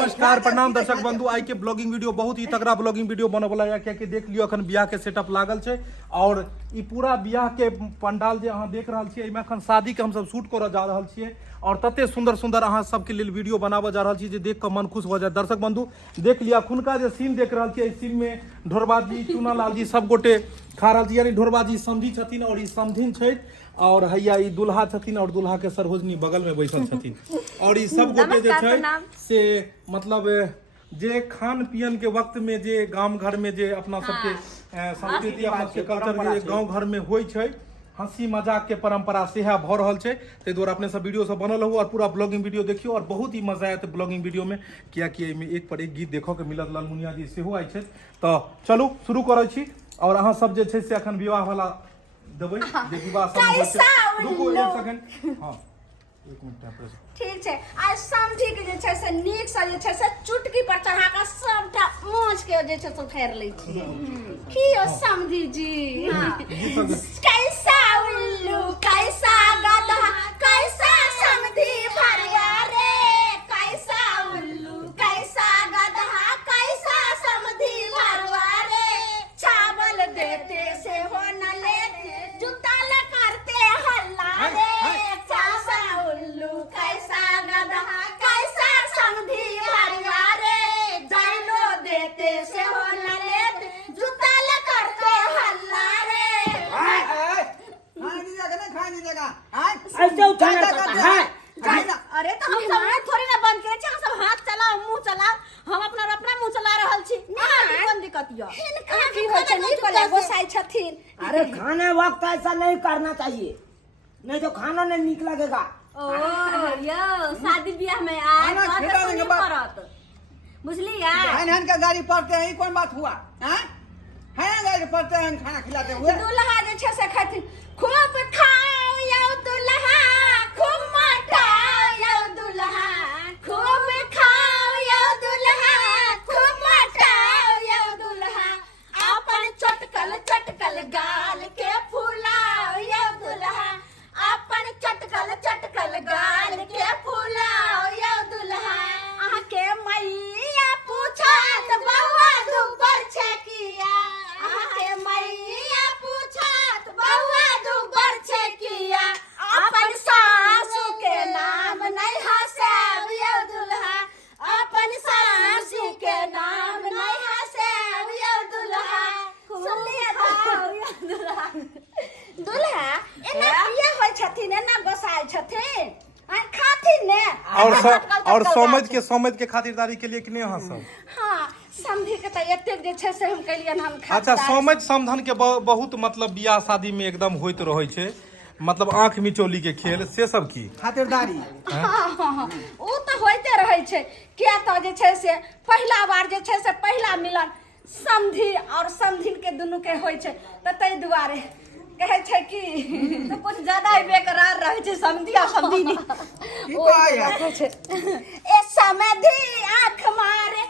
नमस्कार प्रणाम दर्शक बंधु। आई के ब्लॉगिंग वीडियो बहुत ही तगड़ा ब्लॉगिंग वीडियो बने वाला है। क्या देख लियो अखन बियाह के सेटअप लागल छे और ई पूरा बियाह के पंडाल जे अहाँ देख रहल छियै एमे अखन शादी के हम सब शूट करऽ जा रहल छियै और तते सुंदर सुंदर अहाँ सबके लिए वीडियो बनाबऽ जा रहल छी जे देख कऽ मन खुश हो जाए। दर्शक बंधु देख लिया खुनका जे सीन देख रहल छियै सीन में ढोरबाजी चूनालाल जी सब गोटे खा रहल छी यानी ढोरबाजी समधी छथिन और ई समधिन छै और हैया ई दुल्हा छथिन और दुल्हा के सरहोजनी बगल में बैठल छथिन और ई सब गोटे जे छै से मतलब जे खान पियन के वक्त में जे गांव घर में जे अपना सबके संस्कृति अपना सबके कल्चर जे गांव घर में होय छै हंसी मजाक के परंपरा सेहा भ रहल छै। ताहि दुआरे अपने सब वीडियो सब बनल रहू और पूरा ब्लॉगिंग वीडियो देखियो और बहुत ही मजा आयत ब्लॉगिंग वीडियो में कियाकि एहिमे एक पर एक गीत देखो के मिलत। लालमुनिया जी सेहो आइ छै तो चलू शुरू करै छी और अहाँ सब जे छै से अखन विवाह वाला देबै जे विवाह सब होइ छै। रुको एक सेकंड हां एक मिनट ठीक है। आज समझी के जे छै से नीक से जे छै से चुटकी पर चढ़ा के सबटा मोच के जे छै से उखाड़ लै छी की ओ समझी जी। हां कैसा उल्लू कैसा गधा कैसा समझी भरिया रे कैसा उल्लू कैसा गधा कैसा समझी भरिया रे चावल देते से हो न लेते जूता ल करते हल्ला रे कैसा उल्लू कैसा गधा कैसा समझी भरिया रे जानो देते से हो न लेते जूता ल करते हल्ला रे। खाने देगा ऐसे उठाना पड़ता है। अरे तो हम सब हाथ थोड़ी ना बंद करे छी, हम सब हाथ चलाओ मुंह चलाओ, हम अपना मुंह चला रहल छी। नहीं कोन दिक्कत यो हिनका की होय छै नहीं कोला गोसाई छथिन। अरे खाने वक्त ऐसा नहीं करना चाहिए नहीं तो खाना नहीं निक लगेगा। ओ यो शादी ब्याह में आए तो नहीं करत बुझलिया। हन का गाड़ी पड़ते हैं कौन बात हुआ हैं है गाड़ी पड़ते हैं खाना खिलाते हुए दुल्हा जे छै से खातिर खूब खाओ यो दुल्हा खूब मटाओ यो दुल्हा खूब खाओ यो दुल्हा खूब मटाओ यो दुल्हा अपन चटकल चटकल गाल के फुलाओ यो दुल्हा अपन चटकल गाल के फुलाओ यो दुल्हा। अहाँ के मैया पूछत बौआ दुबर छै किया अहाँ के मैया पूछत बौआ दुबर छै किया अपन सासू के नाम नहीं हंसाब यो दुल्हा अपन सासू के नाम नहीं हंसाब यो दुल्हा। सुनिए यो दुल्हा दुल्हा एना किया होय छथिन एना गोसाई छथिन आ खाथिन ने और समझ के खातिरदारी के लिए कि नहीं अहाँ सब। हां समझी के त एते जे छै से हम कलियन हम खा। अच्छा समझ समधन के बहुत मतलब बियाह शादी में एकदम होइत रहै छै मतलब आंख मिचौली के खेल से सब की खातिरदारी ओ तो होइते रहै छै। किया तो जे छै से पहला बार जे छै से पहला मिलन समधी और समधिन के दुनू के होय छै त तै दुआरे कहे छै कि तो कुछ ज्यादा ही बेकरार रहे छै समधी और समधिनी की कहै छै ए समधी आंख मारे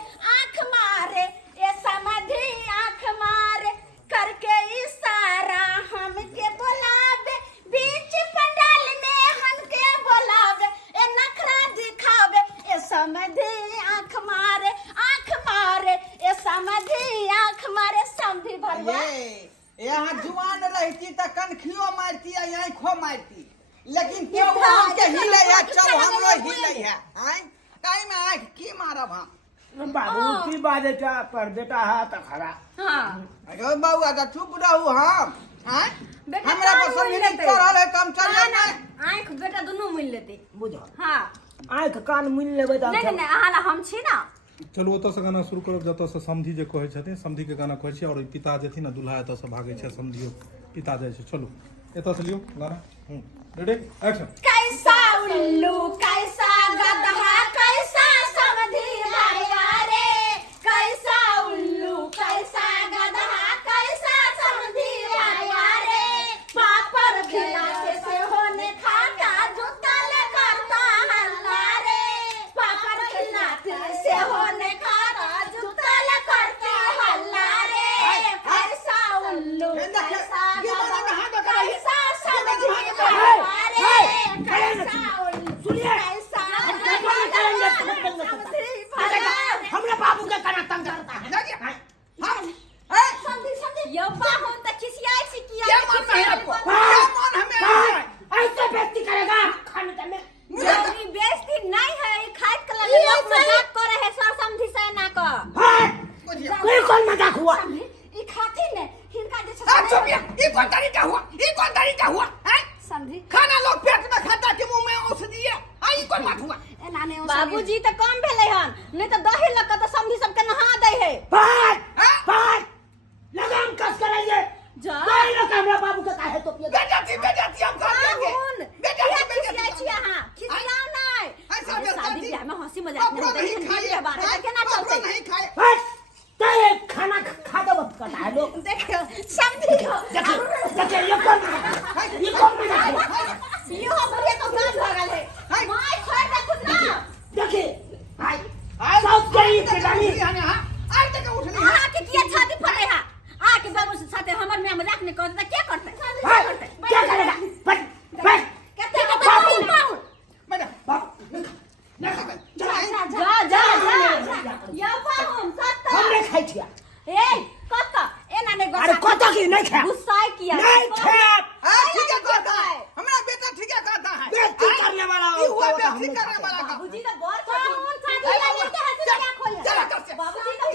ए समधी आंख मारे करके इशारा हमके बुलावे बीच पंडाल में हमके बुलावे ए नखरा दिखावे ए समधी आंख मारे ए समधी आंख मारे समधी भरवा यहाँ जुआन रहती तो कनखियो मारती है यहाँ खो मारती लेकिन क्यों के हिले है चल हमरो हिले है हैं काई में आंख की मारब हम बाबू की बाजे पर बेटा है तो खरा। हां अरे बाबू तो चुप रहू हम हैं बेटा हमरा पसंद नहीं कर रहल है कम चल ना आंख बेटा दोनों मिल लेते बुझो हां आंख कान मिल लेबे त नहीं अहाँ हम छी ना। चलू ओतऽ से गाना शुरू करब जतऽ से समधी जे कहै छथिन समधी के गाना कहै छी और पिता जेथिन ना दुल्हा एतऽ से भागै छै समधियो पिता जाइ छै। चलू एतऽ से लियो गाना रेडी एक्शन। कैसा उल्लू कैसा गधा कैसा समधी भरिया रे कैसा उल्लू कैसा गधा कैसा समधी भरिया रे पापड़ खिलाते से होने खाता जूता ले करता हल्ला रे पापड़ खिलाते से होने खाता जूता ले करता हल्ला रे कैसा उल्लू कैसा गधा कैसा समधी भरिया रे कैसा उल्लू कैसा मजाक हुआ? समझी ई खाती ने हिनका जे आ चुप ये कौन तरीका हुआ? ये कौन तरीका हुआ? हैं? समझी खाना लोग पेट में खाता के मुंह में औषधि है। आई कौन बात हुआ? ए नाने ओ बाबूजी तो कम भेले हन नहीं तो दही लग तो समझी सबके नहा दे है बात हाँ? बात लगाम कस कराइए। जा कोई लोग हमरा बाबू के काहे तो पिए? बेजाती हम खा लेंगे। बेजाती हां खिसियाओ नहीं ऐसा अरे बेजाती शादी ब्याह में हंसी मजाक अपना नहीं खाए। बारे केना अपना चलते नहीं खाए। बस ते खाना खा दो करता है लोग। देखियो समझी देखिए देखिए ये कौन मजाक हुआ? यो हमरे तो गाज भगल है माय छोड़ दे खुद ना देखिए आई सब करी के जानी आज तक उठ नहीं। आ के किया छाती फटे है आ के बाबू से साथे हमर में मजाक नहीं करता क्या करते क्या करेगा? बस बस कहते हैं बाबू मैडम बाबू जा जा जा या पाहुन कत्ता हमने खाई थिया। ए कत्ता ए नाने अरे कत की नहीं खा गुस्सा किया नहीं खा। हां ठीक है कहता है हमारा बेटा ठीक है कहता है। बेइज्जती करने वाला ये हुआ बेइज्जती करने वाला का। बाबूजी का गौर पाहुन शादी लगे के हाथ से क्या खोया चला कर से। बाबूजी का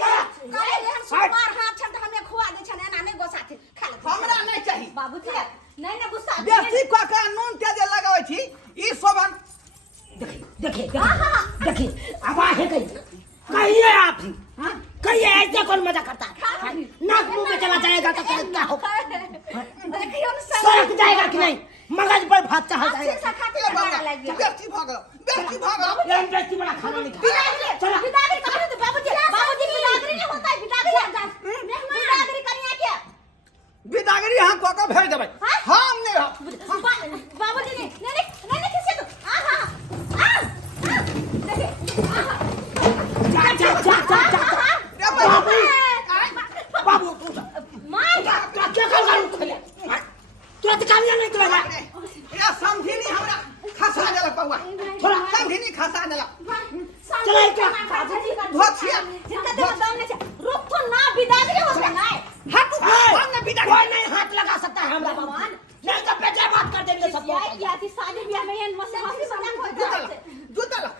काहे हम सुमार हाथ छन त हमें खुआ दे छन नाने गो साथे खा ले हमरा नहीं चाहिए। बाबूजी नहीं ना गुस्सा बेसी को का नून तेज लगावे छी ई शोभन। देखिए देखिए देखिए अब आहे कहिए आप ही कहिए ऐसे कौन मजा करता है? नाक मुंह में चला जाएगा तो क्या होगा? देखियो न सड़क जाएगा कि नहीं? मगज पर भात चढ़ जाएगा। खाती लगा लगी बेसी भागो बेसी भागो। ये बेइज्जती वाला खाना नहीं खा। चला बिदागरी कहां है बाबूजी बाबूजी बिदागरी नहीं होता है बिदागरी करिया क्या बिदागरी हां को भेज देबै। हम नहीं हो बाबूजी नहीं किसी तो हां देखिए जा बाबू बाबू तू माय क्या कर रहा है? तू अधिकारिया नहीं करेगा। या समझी नहीं हमरा खसा देला पौआ। थोड़ा समझी नहीं खसा देला। चला क्या बाबूजी का धोछिया जिनका देखो दम नहीं रुक तो ना बिदागरी होता है हाथ हम ने बिदागरी कोई नहीं हाथ लगा सकता है हमरा बाबू। नहीं तो बेटे बात कर देंगे सब लोग। क्या थी शादी ब्याह में ये मसे हंसी मजाक होता है जूता ला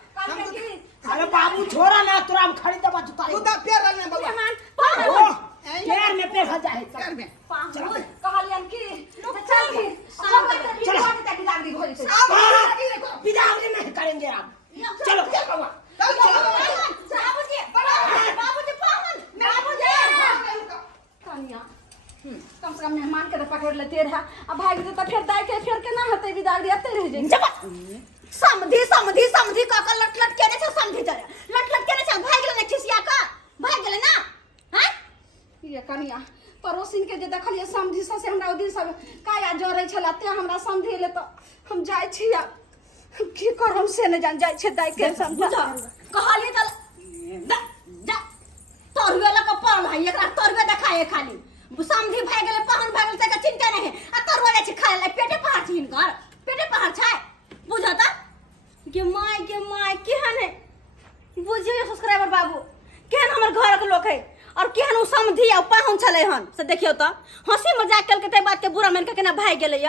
अरे बाबू छोड़ा ना तुरा हम खरीद दबा जूता जूता पैर रहने बाबा। ओ पैर में पैर हो जाए पैर में कहलियन की चल की चलो। बिदागरी भोली से बिदागरी नहीं करेंगे आप। चलो बाबूजी बाबूजी पावन बाबूजी कन्या कम से कम मेहमान के तो पकड़ लेते रहा अब भाग दे तो फिर दाई के फिर के ना होते बिदागरी आते रह जाए समधी का लट केने से समधी जरे लट केने से भाग गेले खिसिया का भाग गेले ना हैं ये कन्या पड़ोसिन के जे देखलिए समधी से हमरा दिन सब काया जरे छला ते हमरा समधी ले तो हम जाय छी अब की करम से न जान जाय छे दाई के समझा कहली त जा तोरवे लक पड़ल है एकरा तोरवे देखाए खाली समधी भाग गेले पहन भाग गेले त चिंता नहीं आ तोरवे ले खाए ले पेटे पहाड़ छिन घर पेटे पहाड़ छै बुझता के माय केहन है बुझियो सब्सक्राइबर बाबू केहन हमर घर के लोग है और केहन उ समधी आ पाहुन चले हन से देखियो त हंसी मजाक कल के ते बात के बुरा मान के केना भाग गेले या